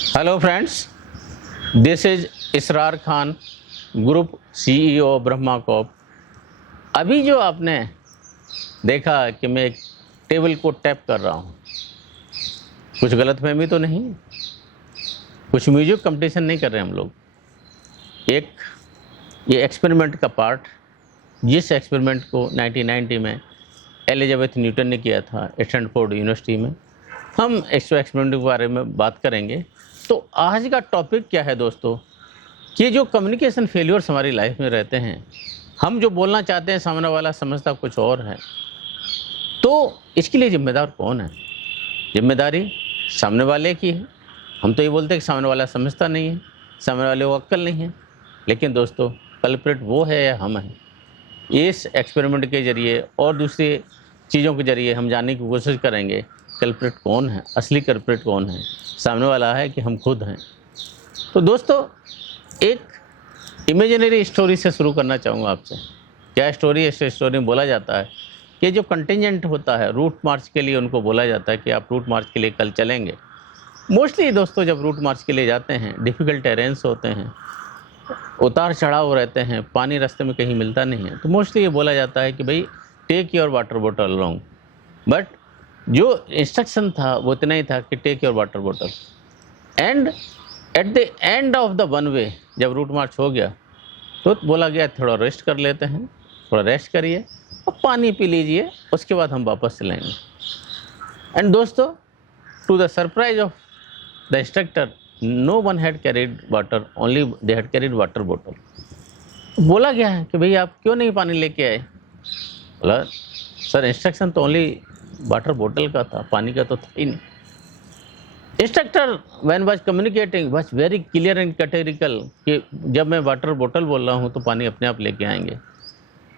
Hello friends, this is Israr Khan, group CEO Brahma corp. अभी जो आपने देखा कि मैं एक टेबल को टैप कर रहा हूँ, कुछ गलतफहमी तो नहीं, कुछ म्यूजिक कंपटीशन नहीं कर रहे हम लोग। एक ये एक्सपेरिमेंट का पार्ट, जिस एक्सपेरिमेंट को 1990 में एलिजाबेथ न्यूटन ने किया था स्टैनफोर्ड यूनिवर्सिटी में, हम इस एक्सपेरिमेंट के बारे में बात करेंगे। तो आज का टॉपिक क्या है दोस्तों, कि जो कम्युनिकेशन फेल्योर्स हमारी लाइफ में रहते हैं, हम जो बोलना चाहते हैं सामने वाला समझता कुछ और है, तो इसके लिए जिम्मेदार कौन है? जिम्मेदारी सामने वाले की है। हम तो ये बोलते हैं कि सामने वाला समझता नहीं है, सामने वाले को अक्ल नहीं है, लेकिन दोस्तों कल्प्रिट वो है या हम हैं? इस एक्सपेरिमेंट के ज़रिए और दूसरी चीज़ों के ज़रिए हम जानने की कोशिश करेंगे कल्प्रिट कौन है, असली कल्प्रिट कौन है, सामने वाला है कि हम खुद हैं। तो दोस्तों एक इमेजिनरी स्टोरी से शुरू करना चाहूँगा आपसे। क्या स्टोरी है? इस स्टोरी में बोला जाता है कि जो कंटिजेंट होता है रूट मार्च के लिए, उनको बोला जाता है कि आप रूट मार्च के लिए कल चलेंगे। मोस्टली दोस्तों जब रूट मार्च के लिए जाते हैं, डिफ़िकल्ट टेरेंस होते हैं, उतार चढ़ाव रहते हैं, पानी रास्ते में कहीं मिलता नहीं है, तो मोस्टली ये बोला जाता है कि भाई take your water bottle along. But जो इंस्ट्रक्शन था वो इतना ही था कि take your water bottle. And at the end of the one way जब रूट मार्च हो गया तो बोला गया थोड़ा रेस्ट कर लेते हैं, थोड़ा रेस्ट करिए और पानी पी लीजिए, उसके बाद हम वापस चलेंगे। एंड दोस्तों to the surprise of the instructor, no one had carried water, only they had carried water bottle. बोला गया है कि भाई आप क्यों नहीं पानी लेके आए? बोला सर इंस्ट्रक्शन तो ओनली वाटर बॉटल का था, पानी का तो था ही नहीं। Instructor when was communicating was very clear and categorical कि जब मैं वाटर बॉटल बोल रहा हूँ तो पानी अपने आप लेके आएंगे।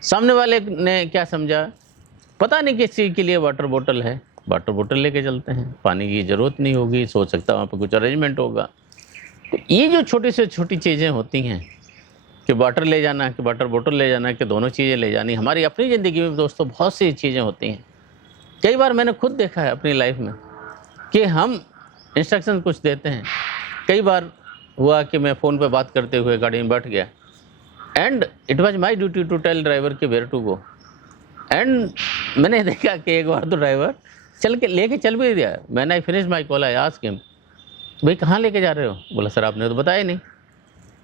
सामने वाले ने क्या समझा, पता नहीं किस चीज़ के लिए वाटर बॉटल है, वाटर बॉटल लेके चलते हैं, पानी की ज़रूरत नहीं होगी, सोच सकता वहाँ पर कुछ अरेंजमेंट होगा। तो ये जो छोटी से छोटी चीज़ें होती हैं कि वाटर ले जाना, कि वाटर बॉटल ले जाना, कि दोनों चीज़ें ले जानी, हमारी अपनी ज़िंदगी में दोस्तों बहुत सी चीज़ें होती हैं। कई बार मैंने खुद देखा है अपनी लाइफ में कि हम इंस्ट्रक्शन कुछ देते हैं। कई बार हुआ कि मैं फ़ोन पे बात करते हुए गाड़ी में बैठ गया, and it was my duty to tell driver कि वेयर टू गो। एंड मैंने देखा कि एक बार तो ड्राइवर लेके चल भी दिया। मैंने I finish my call, I asked him, भाई कहाँ लेके जा रहे हो? बोला सर आपने तो बताया नहीं।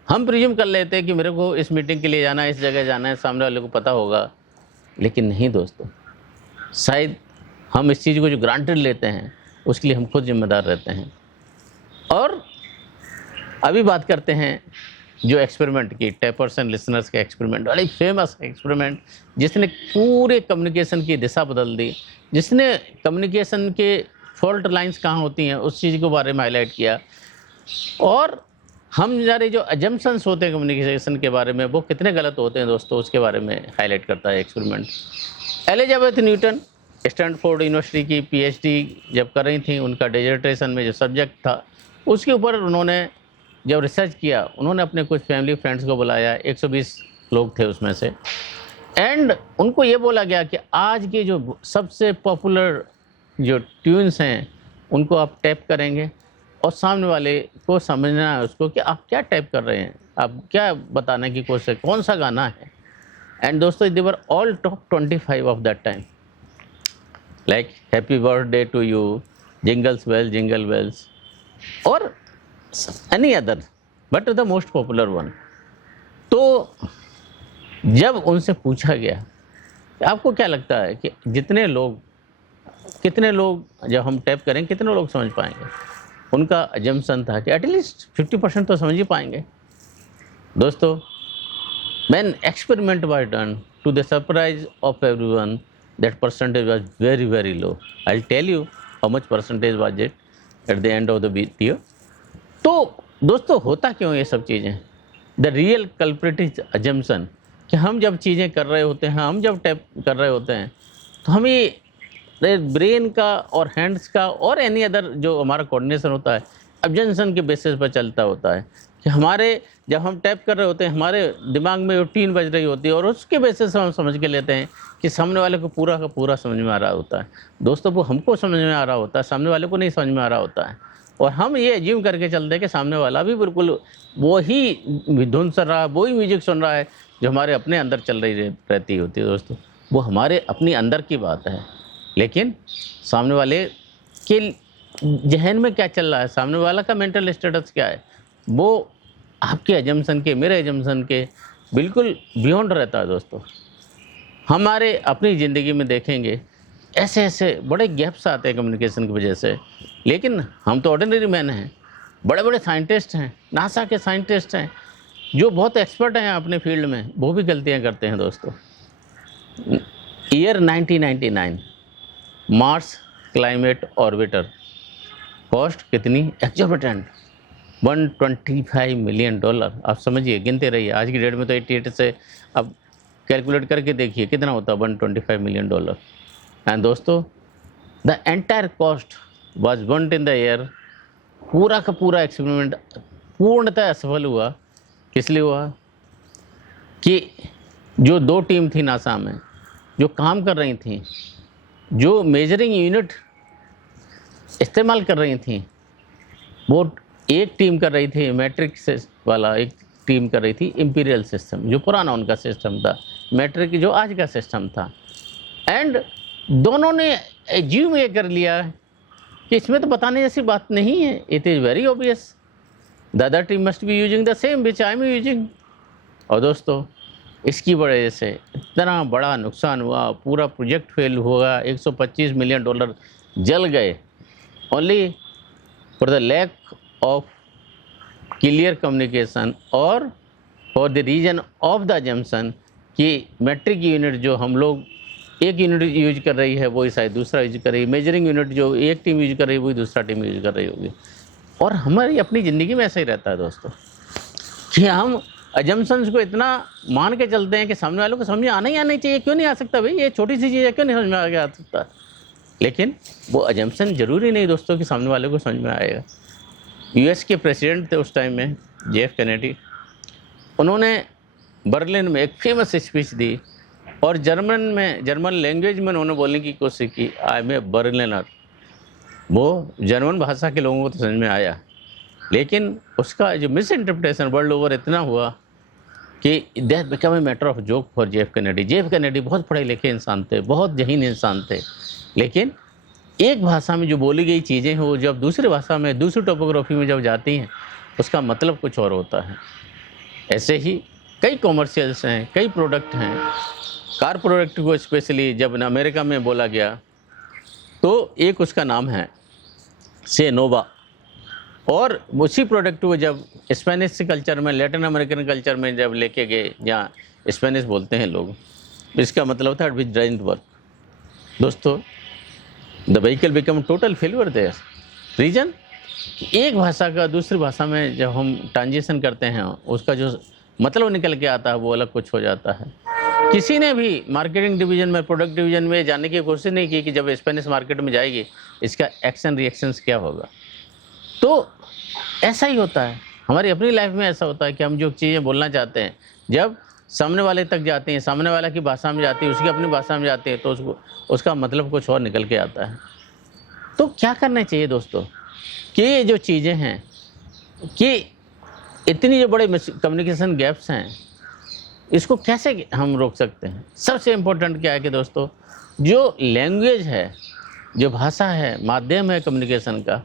हम प्रिज्यूम कर लेते हैं कि मेरे को इस मीटिंग के लिए जाना है, इस जगह जाना है, सामने वाले को पता होगा, लेकिन नहीं दोस्तों। शायद हम इस चीज़ को जो ग्रांटेड लेते हैं उसके लिए हम खुद जिम्मेदार रहते हैं। और अभी बात करते हैं जो एक्सपेरिमेंट की, टैपर्स एंड लिसनर्स का एक्सपेरिमेंट, बड़ी फेमस एक्सपेरिमेंट जिसने पूरे कम्युनिकेशन की दिशा बदल दी, जिसने कम्युनिकेशन के फॉल्ट लाइंस कहाँ होती हैं उस चीज़ के बारे में हाईलाइट किया। और हम सारे जो अजम्पशंस होते हैं कम्युनिकेशन के बारे में वो कितने गलत होते हैं दोस्तों, उसके बारे में हाईलाइट करता है experiment. Elizabeth Newton Stanford university की पीएचडी जब कर रही थी, उनका डिजर्टेशन में जो सब्जेक्ट था उसके ऊपर उन्होंने जब रिसर्च किया, उन्होंने अपने कुछ फैमिली फ्रेंड्स को बुलाया, 120 लोग थे उसमें से। एंड उनको ये बोला गया कि आज के जो सबसे पॉपुलर जो ट्यून्स हैं उनको आप टैप करेंगे और सामने वाले को समझना है उसको कि आप क्या टैप कर रहे हैं, आप क्या बताने की कोशिश, कौन सा गाना है। एंड दोस्तों they were all top 25 of that time, like happy birthday to you, jingles bells, jingle bells, or any other, but the most popular one. तो जब उनसे पूछा गया कि आपको क्या लगता है कि कितने लोग जब हम टैप करें कितने लोग समझ पाएंगे, उनका अजम्पशन था कि एटलीस्ट 50% तो समझ ही पाएंगे। दोस्तों when experiment was done, to the surprise of everyone, that percentage was very very low. I'll tell you how much percentage was it at the end of the video. तो दोस्तों होता क्यों ये सब चीज़ें? The real culprit is assumption, कि हम जब चीज़ें कर रहे होते हैं, हम जब टैप कर रहे होते हैं तो हमें ब्रेन का और हैंड्स का और एनी अदर जो हमारा कोऑर्डिनेशन होता है अब्जम्पशन के बेसिस पर चलता होता है कि हमारे जब हम टैप कर रहे होते हैं हमारे दिमाग में रूटीन बज रही होती है और उसके बेसिस हम समझ के लेते हैं कि सामने वाले को पूरा का पूरा समझ में आ रहा होता है। दोस्तों वो हमको समझ में आ रहा होता है, सामने वाले को नहीं समझ में आ रहा होता है। और हम ये एज्यूम करके चलते हैं कि सामने वाला भी बिल्कुल वही धुन सुन रहा है, वही म्यूजिक सुन रहा है जो हमारे अपने अंदर चल रही रहती होती है दोस्तों। वो हमारे अपनी अंदर की बात है, लेकिन सामने वाले के जहन में क्या चल रहा है, सामने वाला का मेंटल स्टेटस क्या है, वो आपके एजम्पशन के, मेरे एजम्पशन के बिल्कुल बियॉन्ड रहता है दोस्तों। हमारे अपनी ज़िंदगी में देखेंगे ऐसे ऐसे बड़े गैप्स आते हैं कम्युनिकेशन की वजह से, लेकिन हम तो ऑर्डिनरी मैन हैं। बड़े बड़े साइंटिस्ट हैं, नासा के साइंटिस्ट हैं जो बहुत एक्सपर्ट हैं अपने फील्ड में, वो भी गलतियां करते हैं दोस्तों। Year 1999 Mars climate orbiter, cost कितनी एक्जॉर्बिटेंट, $125 मिलियन। आप समझिए, गिनते रहिए। आज की डेट में तो 88 से अब कैलकुलेट करके देखिए कितना होता है, $125 मिलियन। एंड दोस्तों, the entire cost was burned in the air. पूरा का पूरा एक्सपेरिमेंट पूर्णतः असफल हुआ। किस लिए हुआ कि जो 2 टीम थी नासा में जो काम कर रही थी, जो मेजरिंग यूनिट इस्तेमाल कर रही थी, वो एक टीम कर रही थी मैट्रिक वाला, एक टीम कर रही थी इंपीरियल सिस्टम, जो पुराना उनका सिस्टम था, मैट्रिक जो आज का सिस्टम था। एंड दोनों ने एज्यूम ये कर लिया कि इसमें तो बताने जैसी बात नहीं है, it is very obvious, the other team must be using the same which I am using. और दोस्तों, इसकी वजह से इतना बड़ा नुकसान हुआ, पूरा प्रोजेक्ट फेल हुआ, $125 मिलियन जल गए, only for the lack of clear communication और for the reason of the जम्पसन कि मैट्रिक यूनिट जो हम लोग एक यूनिट यूज कर रही है वही शायद दूसरा यूज कर रही है, मेजरिंग यूनिट जो एक टीम यूज कर रही है वही दूसरा टीम यूज कर रही होगी। और हमारी अपनी ज़िंदगी में ऐसा ही रहता है दोस्तों कि हम अजम्पशंस को इतना मान के चलते हैं कि सामने वालों को समझ में आना ही आना चाहिए। क्यों नहीं आ सकता भाई, ये छोटी सी चीज़ है, क्यों नहीं समझ में आ सकता। लेकिन वो अजम्पशन ज़रूरी नहीं दोस्तों कि सामने वाले को समझ में आएगा। यूएस के प्रेसिडेंट थे उस टाइम में, JF कैनेडी। उन्होंने बर्लिन में एक फेमस स्पीच दी और जर्मन लैंग्वेज में उन्होंने बोलने की कोशिश की, आई एम ए बर्लिनर। वो जर्मन भाषा के लोगों को तो समझ में आया, लेकिन उसका जो मिस इंटरप्रिटेशन वर्ल्ड ओवर इतना हुआ कि that become a matter of joke for JF Kennedy. JF Kennedy बहुत पढ़े लिखे इंसान थे, बहुत ज़हीन इंसान थे, लेकिन एक भाषा में जो बोली गई चीज़ें हैं वो जब दूसरी भाषा में, दूसरी टोपोग्राफी में जब जाती हैं, उसका मतलब कुछ और होता है। ऐसे ही कई कॉमर्शियल्स हैं, कई प्रोडक्ट हैं। कार प्रोडक्ट को स्पेशली जब अमेरिका में बोला गया तो एक उसका नाम है सेनोवा, और उसी प्रोडक्ट को जब स्पेनिश कल्चर में, लैटिन अमेरिकन कल्चर में जब लेके गए, जहाँ स्पेनिश बोलते हैं लोग, इसका मतलब था विच डजंट वर्क। दोस्तों, the vehicle become total failure there. Reason, एक भाषा का दूसरी भाषा में जब हम ट्रांजिशन करते हैं, उसका जो मतलब निकल के आता है वो अलग कुछ हो जाता है। किसी ने भी मार्केटिंग डिवीज़न में, प्रोडक्ट डिवीज़न में जानने की कोशिश नहीं की कि जब स्पेनिश मार्केट में जाएगी इसका एक्शन रिएक्शंस क्या होगा। तो ऐसा ही होता है हमारी अपनी लाइफ में, ऐसा होता है कि हम जो चीज़ें बोलना चाहते हैं जब सामने वाले तक जाती हैं, सामने वाला की भाषा में जाती है, उसकी अपनी भाषा में जाती है, तो उसका मतलब कुछ और निकल के आता है। तो क्या करना चाहिए दोस्तों कि ये जो चीज़ें हैं, कि इतनी जो बड़े कम्युनिकेशन गैप्स हैं, इसको कैसे हम रोक सकते हैं। सबसे इम्पोर्टेंट क्या है कि दोस्तों, जो लैंग्वेज है, जो भाषा है, माध्यम है कम्युनिकेशन का,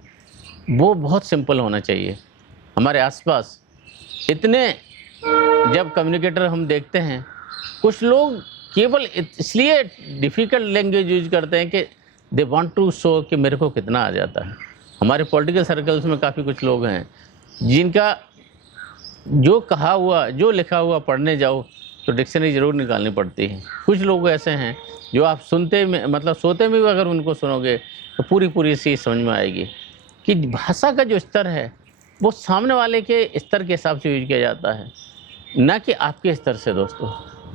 वो बहुत सिंपल होना चाहिए। हमारे आसपास इतने जब कम्युनिकेटर हम देखते हैं, कुछ लोग केवल इसलिए डिफ़िकल्ट लैंग्वेज यूज करते हैं कि दे वांट टू शो कि मेरे को कितना आ जाता है। हमारे पॉलिटिकल सर्कल्स में काफ़ी कुछ लोग हैं जिनका जो कहा हुआ, जो लिखा हुआ पढ़ने जाओ तो डिक्शनरी ज़रूर निकालनी पड़ती है। कुछ लोग ऐसे हैं जो आप सुनते में, मतलब सोते में भी अगर उनको सुनोगे तो पूरी चीज़ समझ में आएगी कि भाषा का जो स्तर है वो सामने वाले के स्तर के हिसाब से यूज किया जाता है, ना कि आपके स्तर से। दोस्तों,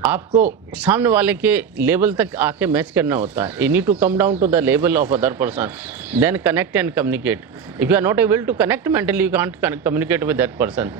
आपको सामने वाले के लेवल तक आके मैच करना होता है। You need to come down to the level of other person, then connect and communicate. If you are not able to connect mentally, you can't communicate with that person.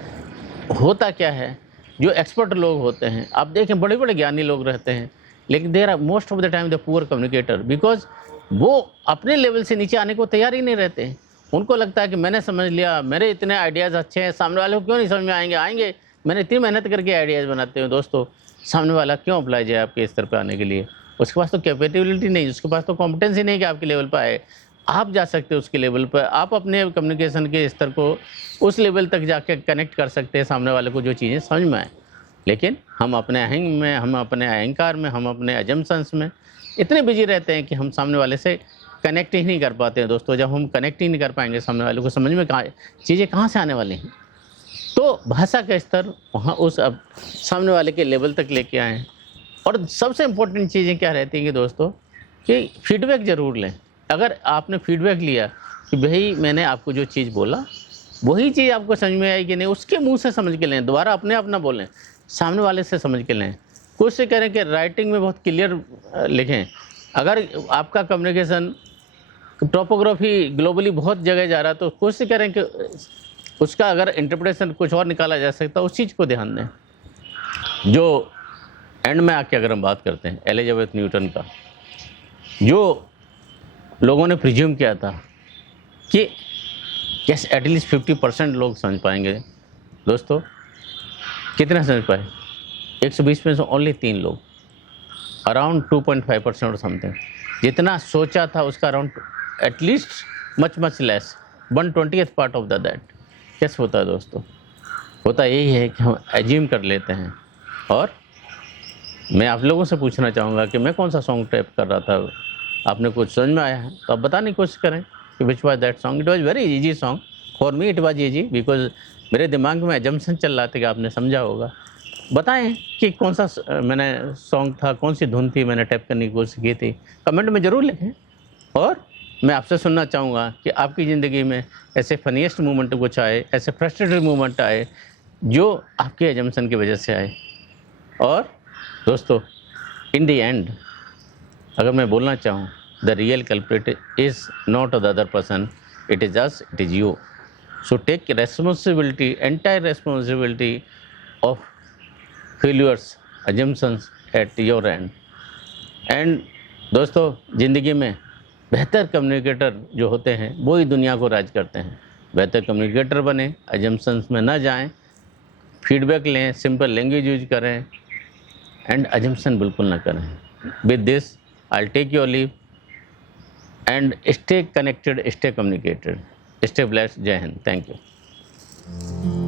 होता क्या है, जो expert लोग होते हैं, आप देखें बड़े बड़े ज्ञानी लोग रहते हैं, लेकिन there are most of the time the poor communicator, because वो अपने लेवल से नीचे आने को तैयार ही नहीं रहते हैं। उनको लगता है कि मैंने समझ लिया, मेरे इतने आइडियाज़ अच्छे हैं, सामने वाले को क्यों नहीं समझ में आएंगे। आएंगे, मैंने इतनी मेहनत करके आइडियाज़ बनाते हैं दोस्तों, सामने वाला क्यों अप्लाई जाए आपके स्तर पर आने के लिए। उसके पास तो कैपेबिलिटी नहीं, उसके पास तो कॉम्पिटेंसी नहीं कि आपके लेवल पर आए। आप जा सकते हो उसके लेवल पर, आप अपने कम्युनिकेशन के स्तर को उस लेवल तक जाके कनेक्ट कर सकते हैं सामने वाले को जो चीज़ें समझ में आए। लेकिन हम अपने अहंग में, हम अपने अहंकार में, हम अपने अजम्पशंस में इतने बिजी रहते हैं कि हम सामने वाले से कनेक्ट ही नहीं कर पाते हैं दोस्तों। जब हम कनेक्ट ही नहीं कर पाएंगे सामने वाले को, समझ में चीज़ें कहाँ से आने वाली हैं। तो भाषा का स्तर वहाँ उस अब सामने वाले के लेवल तक लेके आएँ। और सबसे इम्पोर्टेंट चीज़ें क्या रहती हैं कि दोस्तों, कि फीडबैक ज़रूर लें। अगर आपने फीडबैक लिया कि भाई मैंने आपको जो चीज़ बोला वही चीज़ आपको समझ में आई कि नहीं, उसके मुंह से समझ के लें, दोबारा अपने आप ना बोलें, सामने वाले से समझ के लें। कोशिश करें कि राइटिंग में बहुत क्लियर लिखें। अगर आपका कम्युनिकेशन टोपोग्राफी ग्लोबली बहुत जगह जा रहा है तो कोशिश करें कि उसका अगर इंटरप्रिटेशन कुछ और निकाला जा सकता है, उस चीज़ को ध्यान दें। जो एंड में आके अगर हम बात करते हैं एलिजाबेथ न्यूटन का, जो लोगों ने प्रिज्यूम किया था कि यस एटलीस्ट 50% लोग समझ पाएंगे, दोस्तों कितना समझ पाए? 120 में से ओनली 3 लोग, अराउंड 2.5% और समथिंग। जितना सोचा था उसका around at least much less 1/20th part of the that. कैसे होता है दोस्तों? होता यही है कि हम एज्यूम कर लेते हैं। और मैं आप लोगों से पूछना चाहूँगा कि मैं कौन सा सॉन्ग टैप कर रहा था, आपने कुछ समझ में आया है तो आप बताने की कोशिश करें कि which was that song. It was very easy song for me, it was easy because मेरे दिमाग में एजम्पशन चल रहा था कि आपने समझा होगा। बताएं कि कौन सा मैंने सॉन्ग था, कौन सी धुन थी मैंने टैप करने की कोशिश की थी, कमेंट में ज़रूर लिखें। और मैं आपसे सुनना चाहूँगा कि आपकी ज़िंदगी में ऐसे फनीएस्ट मोमेंट कुछ आए, ऐसे फ्रस्ट्रेटेड मोमेंट आए जो आपके एजम्पशन की वजह से आए। और दोस्तों इन द एंड अगर मैं बोलना चाहूँ, the real culprit is not the other person, it is us, it is you. So take responsibility, entire responsibility of failures, assumptions at your end. And दोस्तों ज़िंदगी में बेहतर कम्युनिकेटर जो होते हैं वो ही दुनिया को राज करते हैं। बेहतर कम्युनिकेटर बने, अजम्पशंस में ना जाएं, फीडबैक लें, सिंपल लैंग्वेज यूज करें एंड अजम्पशन बिल्कुल ना करें। With this I'll take your leave and stay connected, stay communicated, stay blessed. Jai Hind. Thank you.